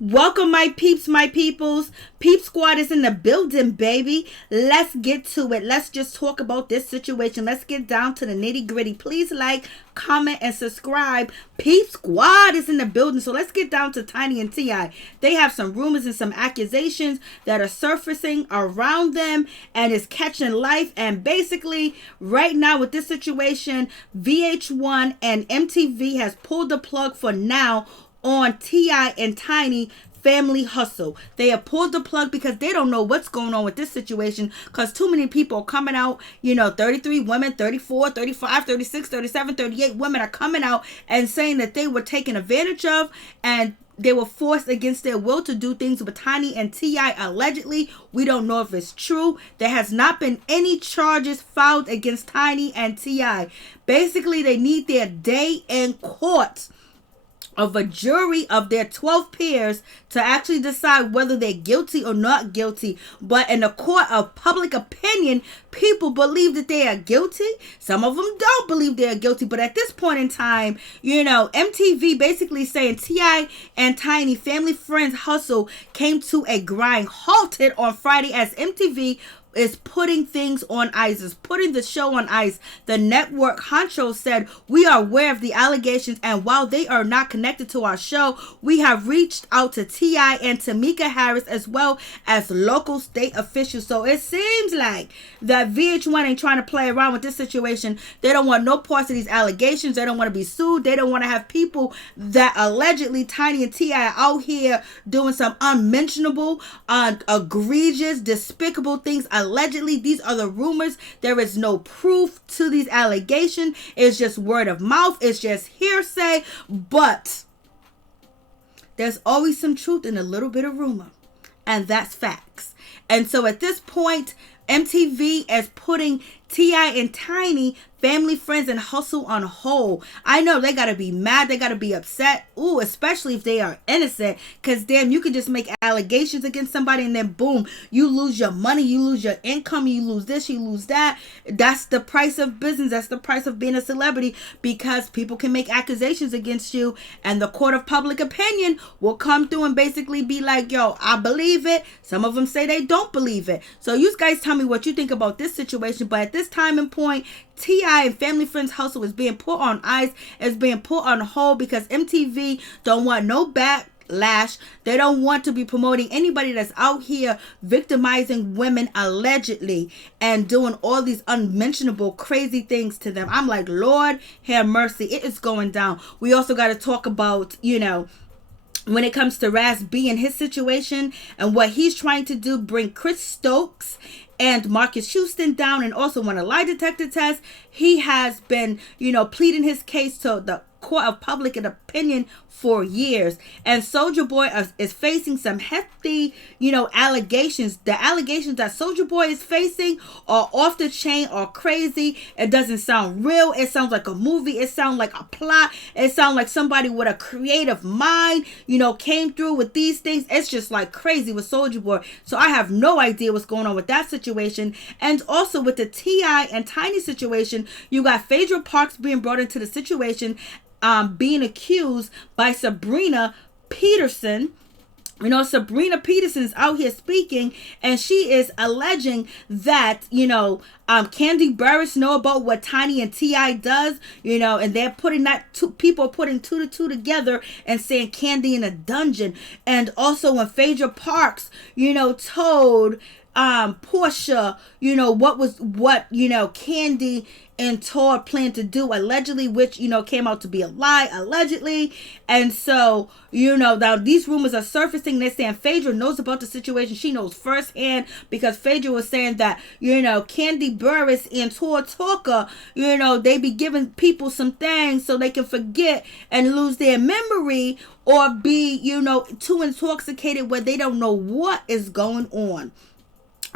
Welcome, my peeps, my peoples. Peep Squad is in the building, baby. Let's get to it. Let's just talk about this situation. Let's get down to the nitty gritty. Please like, comment, and subscribe. Peep Squad is in the building. So let's get down to Tiny and T.I. They have some rumors and some accusations that are surfacing around them and is catching life. And basically, right now with this situation, VH1 and MTV has pulled the plug for now on T.I. and Tiny family hustle. They have pulled the plug because they don't know what's going on with this situation, because too many people are coming out, 33 women, 34, 35, 36, 37, 38 women are coming out and saying that they were taken advantage of and they were forced against their will to do things with Tiny and T.I. allegedly. We don't know if it's true. There has not been any charges filed against Tiny and T.I. Basically, they need their day in court of a jury of their 12 peers to actually decide whether they're guilty or not guilty. But in the court of public opinion, people believe that they are guilty. Some of them don't believe they are guilty. But at this point in time, MTV basically saying T.I. and Tiny family friends hustle came to a grind halted on Friday as MTV is putting things on ice, is putting the show on ice. The network honcho said, "We are aware of the allegations, and while they are not connected to our show, we have reached out to T.I. and Tamika Harris as well as local state officials." So it seems like that VH1 ain't trying to play around with this situation. They don't want no parts of these allegations. They don't want to be sued. They don't want to have people that allegedly Tiny and T.I. are out here doing some unmentionable, egregious, despicable things. Allegedly, these are the rumors. There is no proof to these allegations. It's just word of mouth. It's just hearsay. But there's always some truth in a little bit of rumor. And that's facts. And so at this point, MTV is putting T.I. and Tiny family, friends, and hustle on hold. I know they gotta be mad. They gotta be upset. Ooh, especially if they are innocent. Because damn, you can just make allegations against somebody and then boom, you lose your money, you lose your income, you lose this, you lose that. That's the price of business. That's the price of being a celebrity, because people can make accusations against you and the court of public opinion will come through and basically be like, yo, I believe it. Some of them say they don't believe it. So you guys tell me what you think about this situation. But at this time and point, T.I. and family friends hustle is being put on ice, is being put on hold because MTV don't want no backlash. They don't want to be promoting anybody that's out here victimizing women allegedly and doing all these unmentionable crazy things to them. I'm like, Lord have mercy. It is going down. We also got to talk about, when it comes to Raz B and his situation and what he's trying to do, bring Chris Stokes and Marcus Houston down, and also want a lie detector test. He has been, pleading his case to the court of public opinion for years. And Soulja Boy is facing some hefty, allegations. The allegations that Soulja Boy is facing are off the chain, are crazy. It doesn't sound real. It sounds like a movie. It sounds like a plot. It sounds like somebody with a creative mind, came through with these things. It's just like crazy with Soulja Boy. So I have no idea what's going on with that situation. And also with the T.I. and Tiny situation, you got Phaedra Parks being brought into the situation, being accused by Sabrina Peterson. Sabrina Peterson is out here speaking, and she is alleging that, Kandi Burruss know about what Tiny and T.I. does, and they're putting people are putting two to two together and saying Kandi in a dungeon. And also when Phaedra Parks, told Portia, what Kandi and Todd planned to do allegedly, which came out to be a lie allegedly. And so now these rumors are surfacing. They're saying Phaedra knows about the situation. She knows firsthand, because Phaedra was saying that Kandi Burruss and Todd Talker, they be giving people some things so they can forget and lose their memory, or be too intoxicated where they don't know what is going on.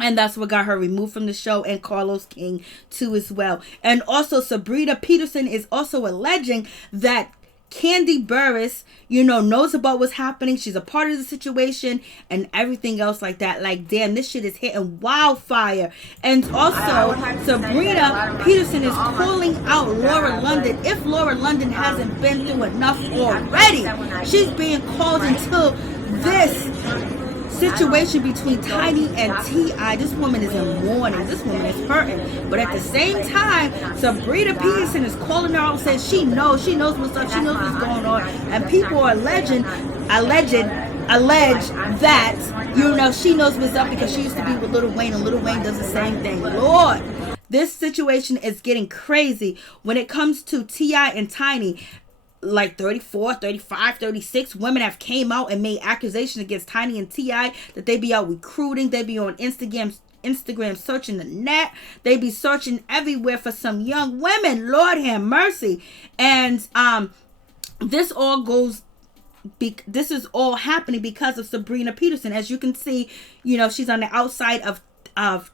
And that's what got her removed from the show, and Carlos King too as well. And also Sabrina Peterson is also alleging that Kandi Burruss, knows about what's happening. She's a part of the situation and everything else like that. Like, damn, this shit is hitting wildfire. And also, Sabrina Peterson is calling out Laura London. If Laura London hasn't been through enough already, she's being called into this situation between Tiny and T.I. This woman is in mourning. This woman is hurting. But at the same time, Sabrina Peterson is calling her out and saying she knows what's up, she knows what's going on. And people are allege that, you know, she knows what's up because she used to be with Lil Wayne, and Lil Wayne does the same thing. Lord, this situation is getting crazy when it comes to T.I. and Tiny. Like 34, 35, 36 women have came out and made accusations against Tiny and T.I. that they be out recruiting, they be on Instagram searching the net, they be searching everywhere for some young women. Lord have mercy. And this is all happening because of Sabrina Peterson. As you can see, you know, she's on the outside of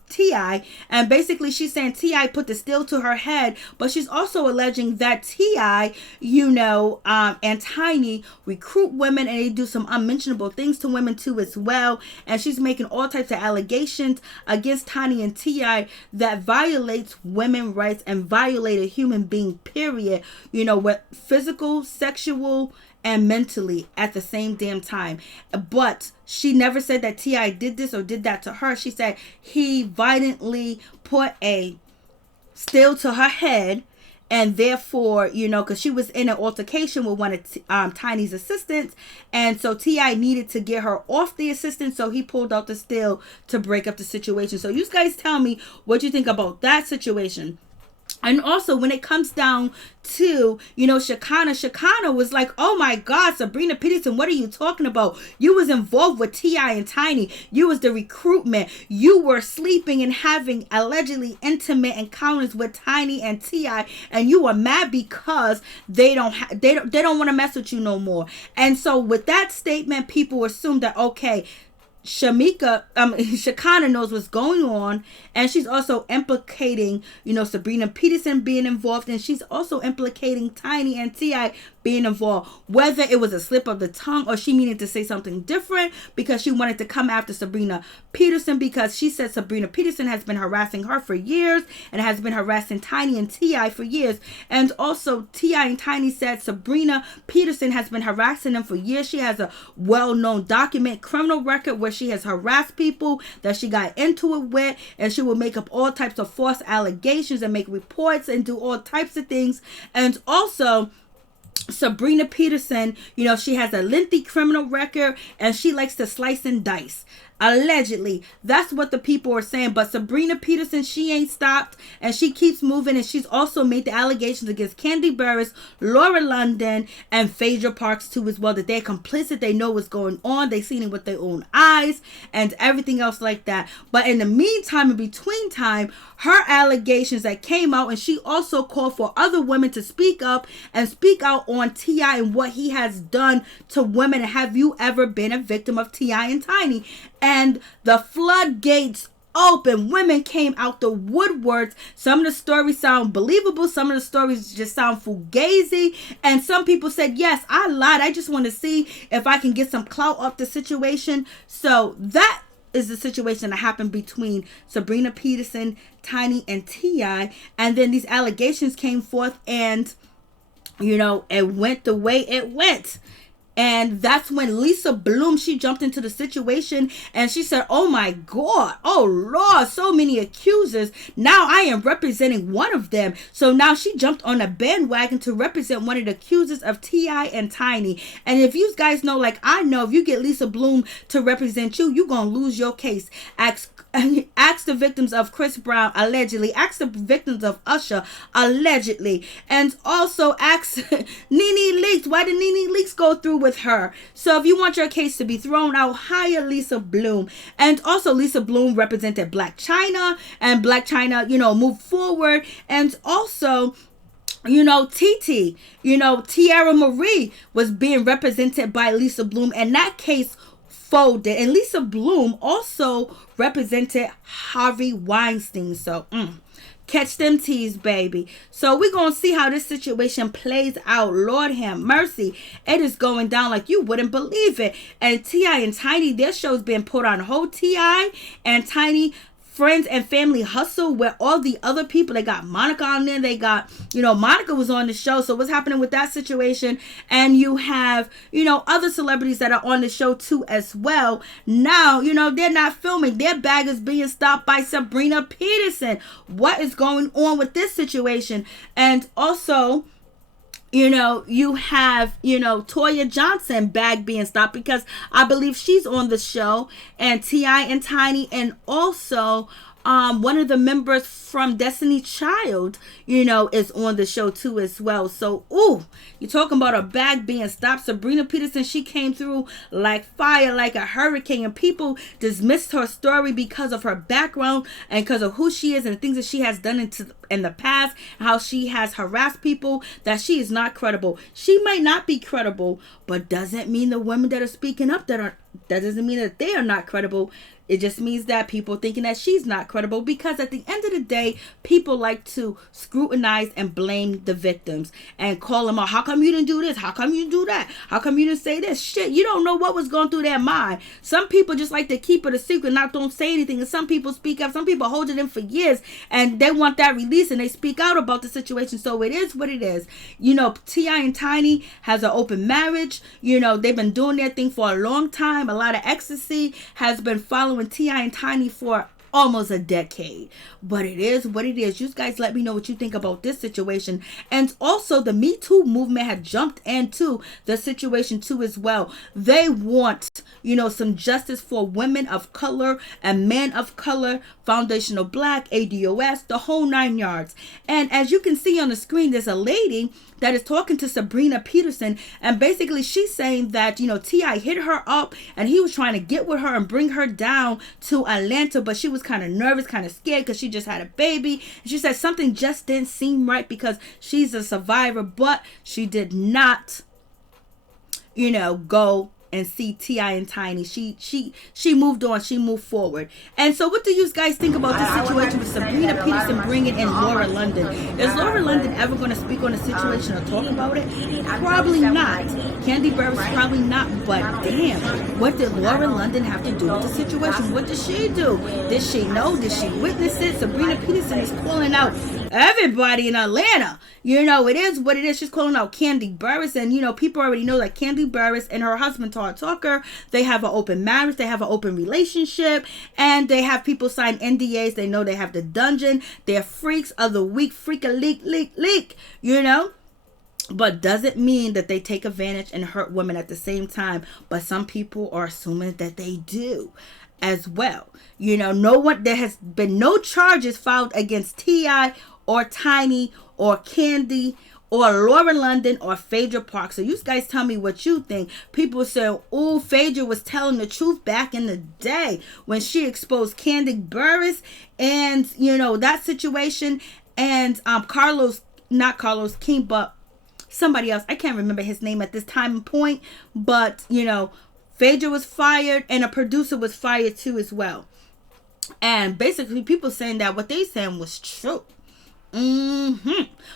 T.I. and basically she's saying T.I. put the steel to her head, but she's also alleging that T.I., you know, and Tiny recruit women, and they do some unmentionable things to women too as well. And she's making all types of allegations against Tiny and T.I. that violates women's rights and violate a human being, period. You know, what physical, sexual, and mentally at the same damn time. But she never said that T.I. did this or did that to her. She said he violently put a steel to her head, and therefore, you know, because she was in an altercation with one of Tiny's assistants, and so T.I. needed to get her off the assistant, so he pulled out the steel to break up the situation. So you guys tell me what you think about that situation. And also, when it comes down to, you know, Shekinah was like, oh my God, Sabrina Peterson, what are you talking about? You was involved with T.I. and Tiny. You was the recruitment. You were sleeping and having allegedly intimate encounters with Tiny and T.I. and you were mad because they don't want to mess with you no more. And so with that statement, people assume that, okay, Shekinah knows what's going on, and she's also implicating, you know, Sabrina Peterson being involved, and she's also implicating Tiny and T.I. being involved, whether it was a slip of the tongue or she needed to say something different because she wanted to come after Sabrina Peterson, because she said Sabrina Peterson has been harassing her for years and has been harassing Tiny and T.I. for years. And also T.I. and Tiny said Sabrina Peterson has been harassing them for years. She has a well-known document criminal record where she has harassed people that she got into it with, and she will make up all types of false allegations and make reports and do all types of things. And also Sabrina Peterson, you know, she has a lengthy criminal record and she likes to slice and dice. Allegedly, that's what the people are saying. But Sabrina Peterson, she ain't stopped and she keeps moving, and she's also made the allegations against Kandi Burruss, Laura London, and Phaedra Parks too as well, that they're complicit. They know what's going on. They seen it with their own eyes and everything else like that. But in the meantime, in between time, her allegations that came out, and she also called for other women to speak up and speak out on T.I. and what he has done to women. And have you ever been a victim of T.I. and Tiny? And the floodgates open. Women came out the woodworks. Some of the stories sound believable. Some of the stories just sound fugazi. And some people said, yes, I lied. I just want to see if I can get some clout off the situation. So that is the situation that happened between Sabrina Peterson, Tiny, and T.I. And then these allegations came forth, and, you know, it went the way it went. And that's when Lisa Bloom, she jumped into the situation and she said, oh my God, oh Lord, so many accusers. Now I am representing one of them. So now she jumped on a bandwagon to represent one of the accusers of T.I. and Tiny. And if you guys know, like I know, if you get Lisa Bloom to represent you, you're going to lose your case. Ask the victims of Chris Brown, allegedly. Ask the victims of Usher, allegedly. And also ask Nene Leakes. Why did Nene Leakes go through with her? So if you want your case to be thrown out, hire Lisa Bloom. And also Lisa Bloom represented Black China, and Black China, you know, moved forward. And also, you know, TT, you know, Tiara Marie was being represented by Lisa Bloom, and that case folded. And Lisa Bloom also represented Harvey Weinstein. So catch them teas, baby. So we're gonna see how this situation plays out. Lord have mercy, it is going down like you wouldn't believe it. And T.I. and Tiny, their show's been put on hold. T.I. and Tiny friends and family hustle where all the other people, they got Monica on there, they got, Monica was on the show, so what's happening with that situation? And you have, other celebrities that are on the show too as well. Now, they're not filming. Their bag is being stopped by Sabrina Peterson. What is going on with this situation? And also, you have, Toya Johnson bag being stopped because I believe she's on the show, and T.I. and Tiny, and also one of the members from Destiny Child, is on the show too as well. So, you're talking about a bag being stopped. Sabrina Peterson, she came through like fire, like a hurricane, and people dismissed her story because of her background and because of who she is and the things that she has done in the past, how she has harassed people, that she is not credible. She might not be credible, but doesn't mean the women that are speaking up that doesn't mean that they are not credible. It just means that people thinking that she's not credible, because at the end of the day, people like to scrutinize and blame the victims and call them out. How come you didn't do this? How come you didn't do that? How come you didn't say this? Shit, you don't know what was going through their mind. Some people just like to keep it a secret, don't say anything. And some people speak up. Some people hold it in for years and they want that release and they speak out about the situation. So it is what it is. T.I. and Tiny has an open marriage. They've been doing their thing for a long time. A lot of ecstasy has been following T.I. and Tiny for almost a decade. But it is what it is. You guys let me know what you think about this situation. And also the Me Too movement had jumped into the situation too as well. They want, some justice for women of color and men of color, foundational black, ADOS, the whole 9 yards. And as you can see on the screen, there's a lady that is talking to Sabrina Peterson, and basically she's saying that, T.I. hit her up and he was trying to get with her and bring her down to Atlanta, but she was kind of nervous, kind of scared because she just had a baby. And she said something just didn't seem right because she's a survivor, but she did not, go and see T.I. and Tiny. She moved on. She moved forward. And so what do you guys think about this situation with Sabrina Peterson bringing in Laura London? Is Laura London ever going to speak on the situation or talk about it? Probably not. Kandi Burruss, probably not. But damn, what did Laura London have to do with the situation? What did she do? Did she know? Did she witness it? Sabrina Peterson is calling out everybody in Atlanta. It is what it is. She's calling out Kandi Burruss, and people already know that Kandi Burruss and her husband Todd Tucker, they have an open marriage, they have an open relationship, and they have people sign NDAs. They know they have the dungeon. They're freaks of the week, leak, but doesn't mean that they take advantage and hurt women at the same time. But some people are assuming that they do as well. There has been no charges filed against T.I. or Tiny or Kandi or Laura London or Phaedra Park. So you guys tell me what you think. People say, Phaedra was telling the truth back in the day when she exposed Kandi Burruss and, that situation. And not Carlos King, but somebody else. I can't remember his name at this time and point. But, Phaedra was fired and a producer was fired too as well. And basically people saying that what they saying was true.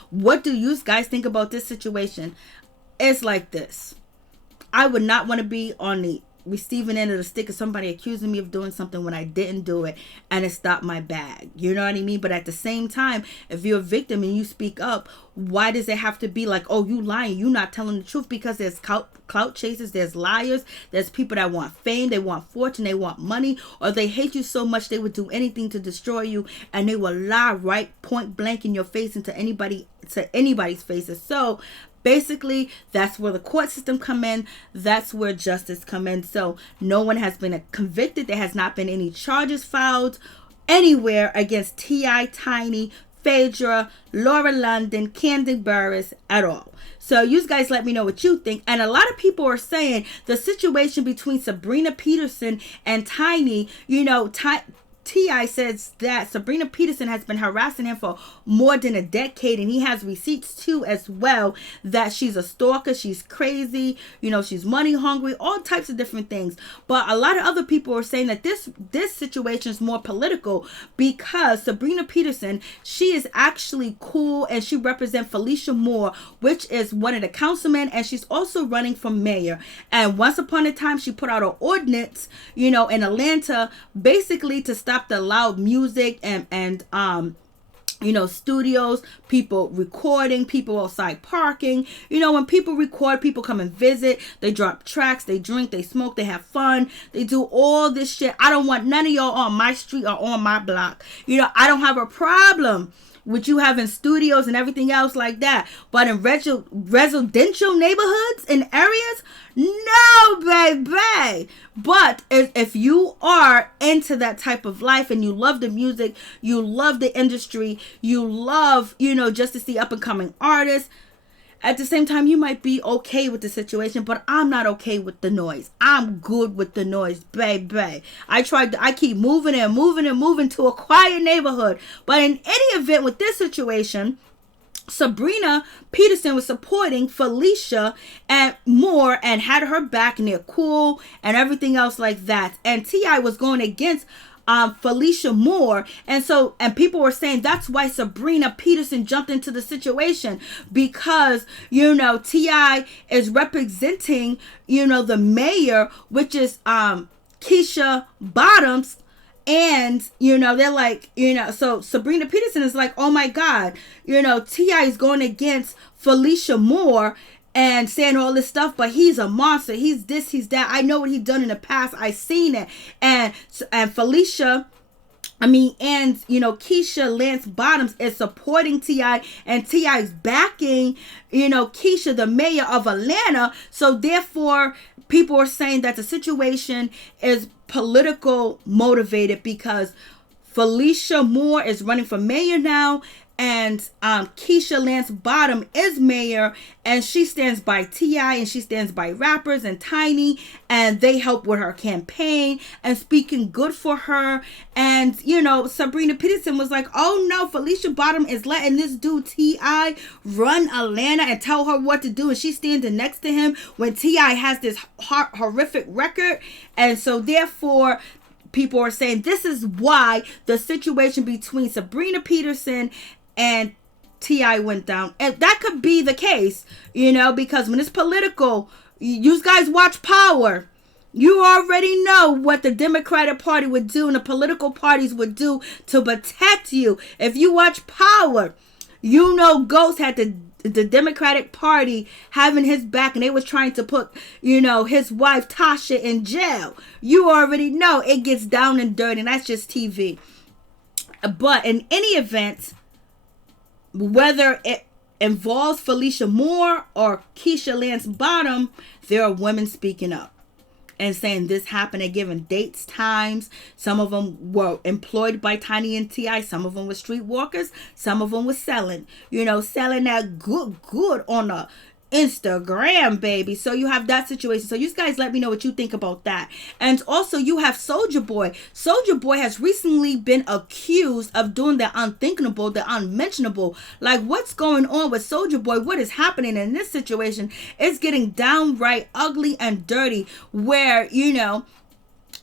What do you guys think about this situation? It's like this. I would not want to be on the receiving end of the stick of somebody accusing me of doing something when I didn't do it and it stopped my bag. You know what I mean? But at the same time, if you're a victim and you speak up, why does it have to be like, you lying, you not telling the truth? Because there's clout chasers, there's liars, there's people that want fame, they want fortune, they want money, or they hate you so much they would do anything to destroy you, and they will lie right point blank in your face and to anybody's faces. So basically, that's where the court system come in. That's where justice come in. So no one has been convicted. There has not been any charges filed anywhere against T.I., Tiny, Phaedra, Laura London, Kandi Burruss at all. So you guys let me know what you think. And a lot of people are saying the situation between Sabrina Peterson and Tiny, T.I. says that Sabrina Peterson has been harassing him for more than a decade, and he has receipts too as well, that she's a stalker, she's crazy, she's money hungry, all types of different things. But a lot of other people are saying that this situation is more political because Sabrina Peterson, she is actually cool and she represents Felicia Moore, which is one of the councilmen, and she's also running for mayor. And once upon a time, she put out an ordinance, in Atlanta, basically to stop stop the loud music and studios, people recording, people outside parking. When people record, people come and visit, they drop tracks, they drink, they smoke, they have fun, they do all this shit. I don't want none of y'all on my street or on my block. I don't have a problem with you having studios and everything else like that. But in residential neighborhoods and areas, no, baby. But if you are into that type of life and you love the music, you love the industry, you love, just to see up and coming artists, at the same time, you might be okay with the situation, but I'm not okay with the noise. I'm good with the noise, baby. I keep moving to a quiet neighborhood. But in any event, with this situation, Sabrina Peterson was supporting Felicia and more and had her back, and they're cool and everything else like that. And T.I. was going against Felicia Moore, and people were saying that's why Sabrina Peterson jumped into the situation, because T.I. is representing the mayor, which is Keisha Bottoms. And, they're like, so Sabrina Peterson is like, oh my God, T.I. is going against Felicia Moore and saying all this stuff, but he's a monster. He's this, he's that. I know what he's done in the past. I seen it. And Keisha Lance Bottoms is supporting T.I. and T.I. is backing, Keisha, the mayor of Atlanta. So therefore, people are saying that the situation is political motivated, because Felicia Moore is running for mayor now, and Keisha Lance Bottom is mayor, and she stands by T.I. and she stands by rappers and Tiny, and they help with her campaign and speaking good for her. And Sabrina Peterson was like, oh no, Felicia Bottom is letting this dude T.I. run Atlanta and tell her what to do, and she's standing next to him when T.I. has this horrific record. And so therefore, people are saying this is why the situation between Sabrina Peterson and T.I. went down. And that could be the case, because when it's political, you guys watch Power. You already know what the Democratic Party would do and the political parties would do to protect you. If you watch Power, Ghost had the Democratic Party having his back, and they was trying to put, his wife Tasha in jail. You already know it gets down and dirty, and that's just TV. But in any event, whether it involves Felicia Moore or Keisha Lance Bottom, there are women speaking up and saying this happened at given dates, times. Some of them were employed by Tiny and T.I. Some of them were streetwalkers. Some of them were selling that good on the Instagram, baby. So you have that situation. So you guys let me know what you think about that. And also you have Soulja Boy. Soulja Boy has recently been accused of doing the unthinkable, the unmentionable. Like, what's going on with Soulja Boy? What is happening in this situation? It's getting downright ugly and dirty, where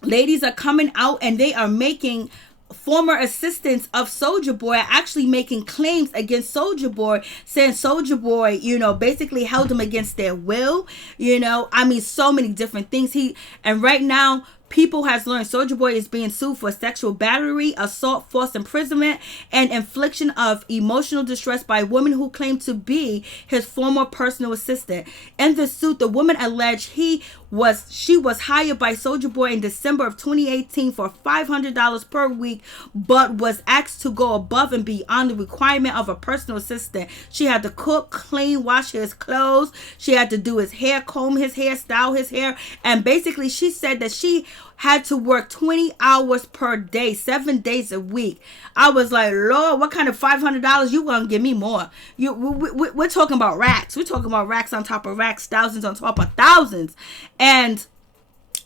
ladies are coming out and they are making former assistants of Soulja Boy are actually making claims against Soulja Boy, saying Soulja Boy, basically held them against their will. So many different things. And right now, people has learned Soulja Boy is being sued for sexual battery, assault, false imprisonment, and infliction of emotional distress by a woman who claimed to be his former personal assistant. In the suit, the woman alleged she was hired by Soulja Boy in December of 2018 for $500 per week, but was asked to go above and beyond the requirement of a personal assistant. She had to cook, clean, wash his clothes. She had to do his hair, comb his hair, style his hair. And basically, she said that she had to work 20 hours per day, 7 days a week. I was like, Lord, what kind of $500? You gonna give me more? We're talking about racks. We're talking about racks on top of racks, thousands on top of thousands. And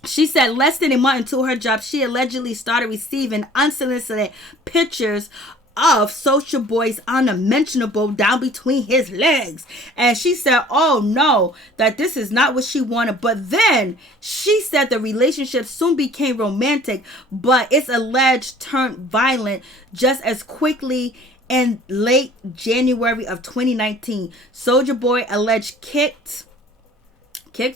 she said less than a month into her job, she allegedly started receiving unsolicited pictures of Soulja Boy's unmentionable down between his legs. And she said, oh no, that this is not what she wanted. But then she said the relationship soon became romantic, but it's alleged turned violent just as quickly in late January of 2019. Soulja Boy alleged kicked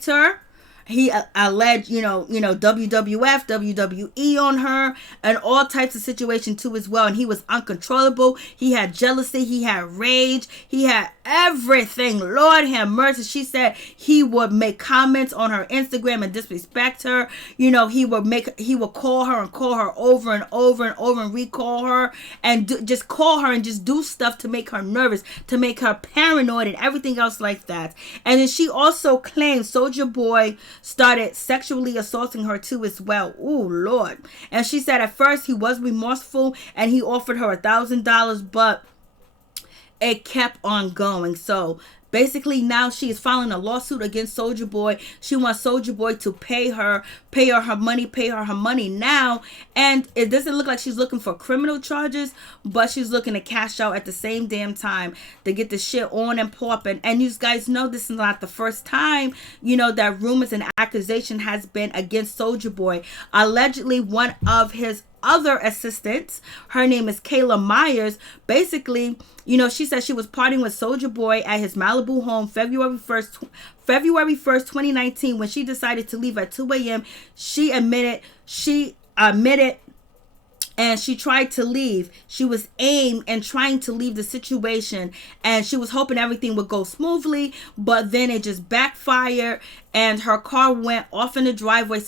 her He alleged, WWF, WWE on her, and all types of situations too as well. And he was uncontrollable. He had jealousy. He had rage. He had everything. Lord have mercy. She said he would make comments on her Instagram and disrespect her. He would call her and call her over and over and over and recall her and just call her and just do stuff to make her nervous, to make her paranoid and everything else like that. And then she also claimed Soulja Boy started sexually assaulting her too as well. Oh Lord. And she said at first he was remorseful and he offered her $1,000, but it kept on going. So basically now she is filing a lawsuit against Soulja Boy. She wants Soulja Boy to pay her her money now. And it doesn't look like she's looking for criminal charges, but she's looking to cash out at the same damn time to get the shit on and popping. And you guys know this is not the first time, that rumors and accusation has been against Soulja Boy. Allegedly, one of his other assistants, her name is Kayla Myers, basically, she said she was partying with Soulja Boy at his Malibu home February 1st, 2019. When she decided to leave at 2 a.m., she admitted and she tried to leave. She was aimed and trying to leave the situation, and she was hoping everything would go smoothly, but then it just backfired and her car went off in the driveway.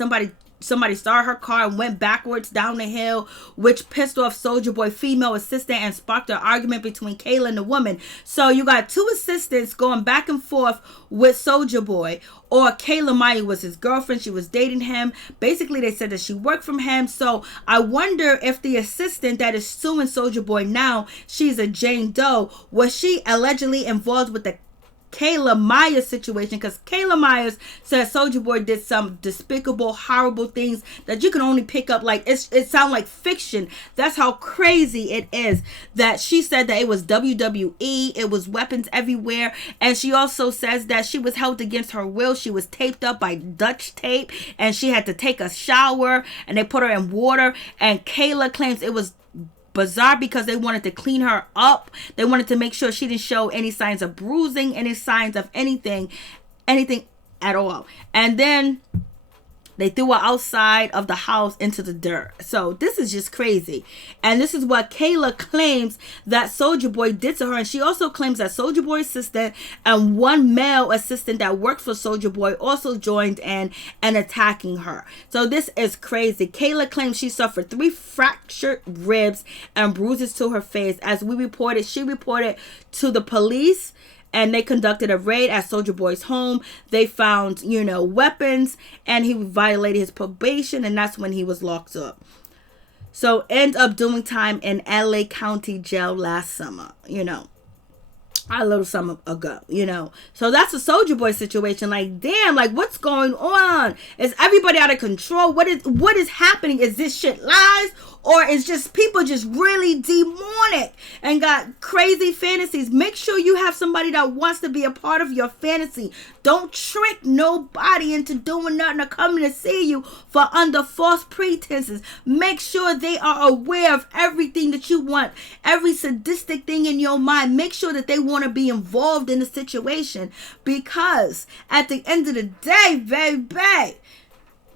Somebody started her car and went backwards down the hill, which pissed off Soulja Boy female assistant and sparked an argument between Kayla and the woman. So you got two assistants going back and forth with Soulja Boy, or Kayla Maya was his girlfriend. She was dating him. Basically, they said that she worked from him. So I wonder if the assistant that is suing Soulja Boy now, she's a Jane Doe, was she allegedly involved with the Kayla Myers situation, because Kayla Myers said Soulja Boy did some despicable, horrible things that you can only pick up, like it sounds like fiction. That's how crazy it is. That she said that it was WWE, it was weapons everywhere, and she also says that she was held against her will. She was taped up by Dutch tape, and she had to take a shower, and they put her in water. And Kayla claims it was bizarre because they wanted to clean her up. They wanted to make sure she didn't show any signs of bruising, any signs of anything at all. And then they threw her outside of the house into the dirt. So this is just crazy. And this is what Kayla claims that Soulja Boy did to her. And she also claims that Soulja Boy's assistant and one male assistant that works for Soulja Boy also joined in and attacking her. So this is crazy. Kayla claims she suffered 3 fractured ribs and bruises to her face. As she reported to the police, and they conducted a raid at Soulja Boy's home. They found, weapons, and he violated his probation, and that's when he was locked up. So, end up doing time in LA County Jail last summer, a little summer ago, So that's a Soulja Boy situation. Like, damn, like, what's going on? Is everybody out of control? What is happening? Is this shit lies? Or is just people just really demonic and got crazy fantasies? Make sure you have somebody that wants to be a part of your fantasy. Don't trick nobody into doing nothing or coming to see you for under false pretenses. Make sure they are aware of everything that you want, every sadistic thing in your mind. Make sure that they want to be involved in the situation, because at the end of the day, baby,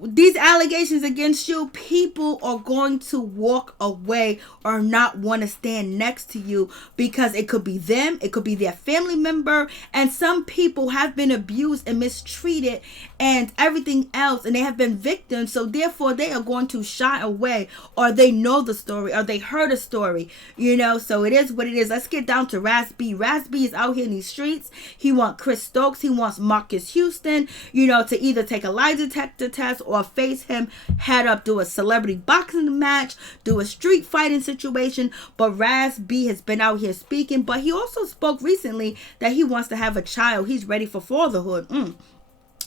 these allegations against you, people are going to walk away or not want to stand next to you, because it could be them, it could be their family member, and some people have been abused and mistreated and everything else, and they have been victims, so therefore they are going to shy away, or they know the story, or they heard a story, so it is what it is. Let's get down to Ras B. Ras B is out here in these streets. He wants Chris Stokes, he wants Marcus Houston, to either take a lie detector test or face him head up, do a celebrity boxing match, do a street fighting situation. But Ras B has been out here speaking, but he also spoke recently that he wants to have a child. He's ready for fatherhood. In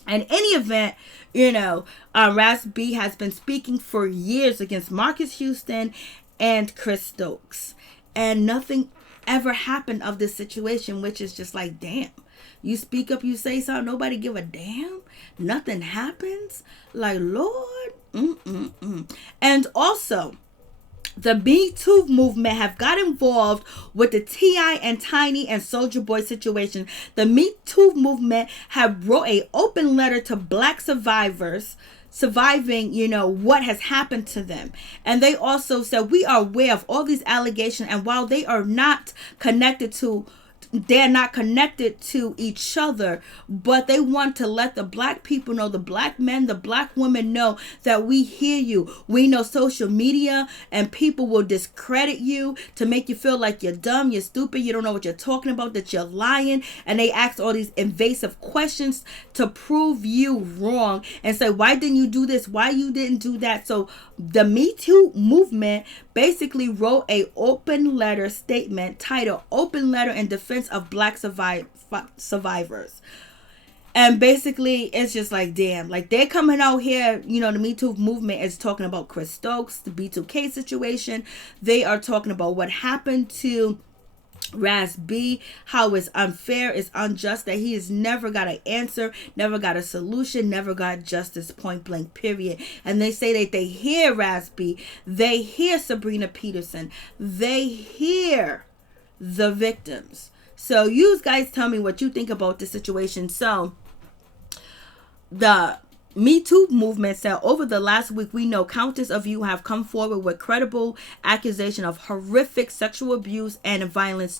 any event, Ras B has been speaking for years against Marcus Houston and Chris Stokes, and nothing ever happened of this situation, which is just like, damn. You speak up, you say something, nobody give a damn. Nothing happens. Like, Lord. And also, The Me Too movement have got involved with the T.I. and Tiny and Soulja Boy situation. The Me Too movement have wrote a open letter to black survivors surviving, what has happened to them. And they also said, we are aware of all these allegations, and while they're not connected to each other, but they want to let the black people know, the black men, the black women know that we hear you. We know social media and people will discredit you to make you feel like you're dumb, you're stupid, you don't know what you're talking about, that you're lying, and they ask all these invasive questions to prove you wrong and say, why didn't you do this, why you didn't do that? So the Me Too movement basically wrote a open letter statement titled Open Letter in Defense of Black Survivors. And basically it's just like, damn, like they're coming out here, the Me Too movement is talking about Chris Stokes, the B2K situation. They are talking about what happened to Raz B, how it's unfair, it's unjust, that he has never got an answer, never got a solution, never got justice, point blank, period. And they say that they hear Raz B, they hear Sabrina Peterson, they hear the victims. So you guys tell me what you think about this situation. So the Me Too movement said, over the last week, we know countless of you have come forward with credible accusation of horrific sexual abuse and violence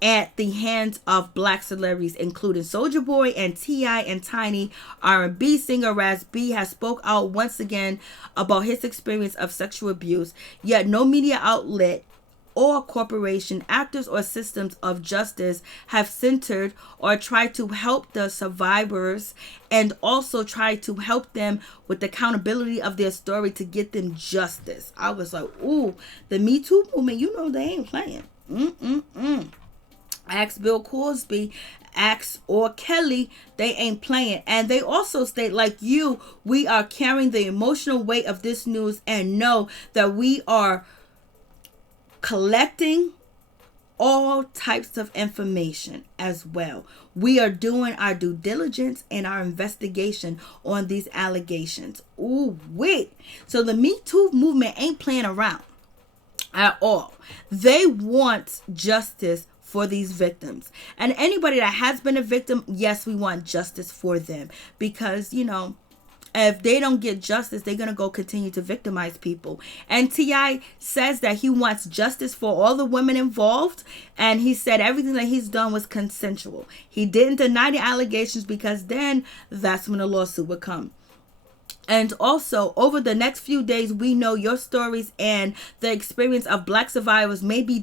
at the hands of black celebrities, including Soulja Boy and T.I. and Tiny. R&B singer Raz B has spoke out once again about his experience of sexual abuse, yet no media outlet or corporation, actors, or systems of justice have centered or tried to help the survivors and also try to help them with the accountability of their story to get them justice. I was like, ooh, the Me Too movement, they ain't playing. Ask Bill Cosby, ask or Kelly, they ain't playing. And they also state, like you, we are carrying the emotional weight of this news and know that we are collecting all types of information as well. We are doing our due diligence and our investigation on these allegations. Ooh, wait. So the Me Too movement ain't playing around at all. They want justice for these victims. And anybody that has been a victim, yes, we want justice for them. Because, if they don't get justice, they're going to go continue to victimize people. And T.I. says that he wants justice for all the women involved. And he said everything that he's done was consensual. He didn't deny the allegations because then that's when the lawsuit would come. And also, over the next few days, we know your stories and the experience of black survivors may be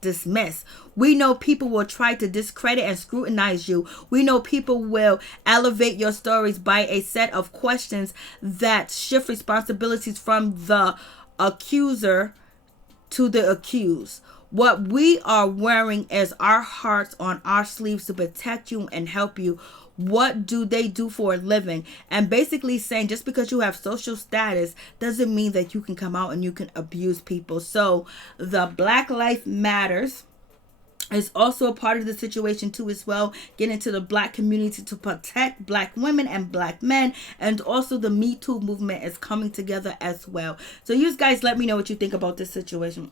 dismissed. We know people will try to discredit and scrutinize you. We know people will elevate your stories by a set of questions that shift responsibilities from the accuser to the accused. What we are wearing is our hearts on our sleeves to protect you and help you. What do they do for a living? And basically saying just because you have social status doesn't mean that you can come out and you can abuse people. So the Black Lives Matters is also a part of the situation too as well, getting into the black community to protect black women and black men. And also the Me Too movement is coming together as well. So you guys let me know what you think about this situation.